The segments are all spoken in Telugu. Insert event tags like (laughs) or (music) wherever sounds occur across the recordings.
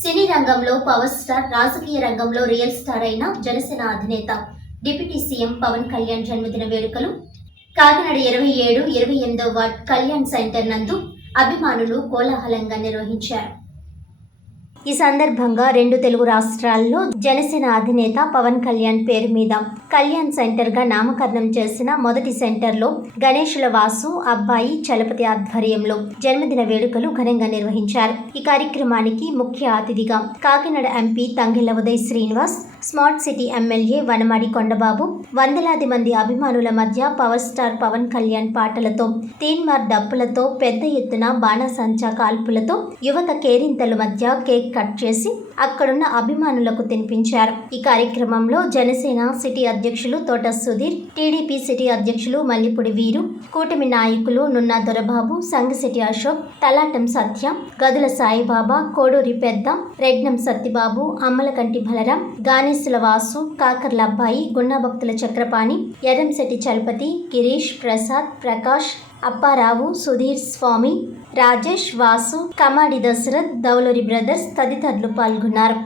సినీ రంగంలో పవర్ స్టార్ రాజకీయ రంగంలో రియల్ స్టార్ అయిన జనసేన అధినేత డిప్యూటీ సీఎం పవన్ కళ్యాణ్ జన్మదిన వేడుకలు. కాకినాడ ఇరవై ఏడు ఇరవై ఎనిమిదో వార్డ్ కళ్యాణ్ సెంటర్ నందు అభిమానులు కోలాహలంగా నిర్వహించారు. ఈ సందర్భంగా రెండు తెలుగు రాష్ట్రాల్లో జనసేన అధినేత పవన్ కళ్యాణ్ పేరు మీద కళ్యాణ్ సెంటర్గా నామకరణం చేసిన మొదటి సెంటర్లో గణేశుల వాసు అబ్బాయి చలపతి ఆధ్వర్యంలో జన్మదిన వేడుకలు ఘనంగా నిర్వహించారు. ఈ కార్యక్రమానికి ముఖ్య అతిథిగా Kakinada MP Thangella Uday Srinivas smart city MLA Vanamadi Kondababu వందలాది మంది అభిమానుల మధ్య పవర్ స్టార్ పవన్ కళ్యాణ్ పాటలతో తీన్మార్ డప్పులతో పెద్ద ఎత్తున బాణసంచా కాల్పులతో యువత కేరింతల మధ్య కేక్ కట్ చేసి అక్కడున్న అభిమానులకు తినిపించారు. ఈ కార్యక్రమంలో జనసేన సిటీ అధ్యక్షులు తోట సుధీర్ టీడీపీ సిటీ అధ్యక్షులు మల్లిపూడి వీరు కూటమి నాయకులు నున్నా దొరబాబు సంగశెట్టి అశోక్ తలాటం సత్య గదుల సాయిబాబా కోడూరి పెద్ద రెడ్నం సత్యబాబు అమ్మలకంటి బలరాం గానేసుల వాసు కాకర్ల అబ్బాయి గున్నభక్తుల చక్రపాణి ఎర్రంశెట్టి చలపతి గిరీష్ ప్రసాద్ ప్రకాష్ అప్పారావు సుధీర్ స్వామి రాజేష్ వాసు కమాడి దశరథ్ దౌలూరి బ్రదర్స్ తదితరులు పాల్గొన్నారు.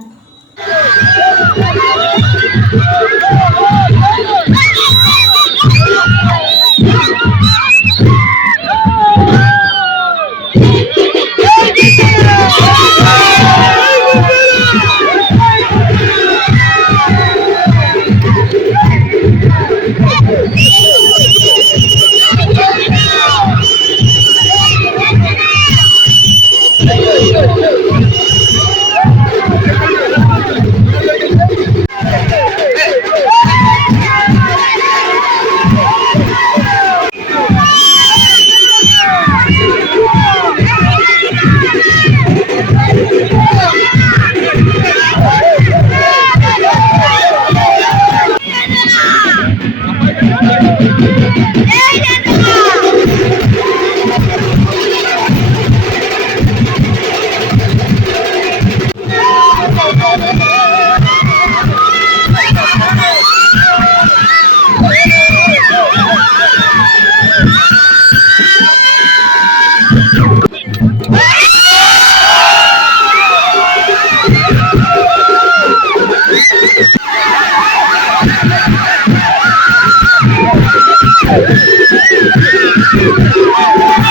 Thank (laughs) (laughs) you.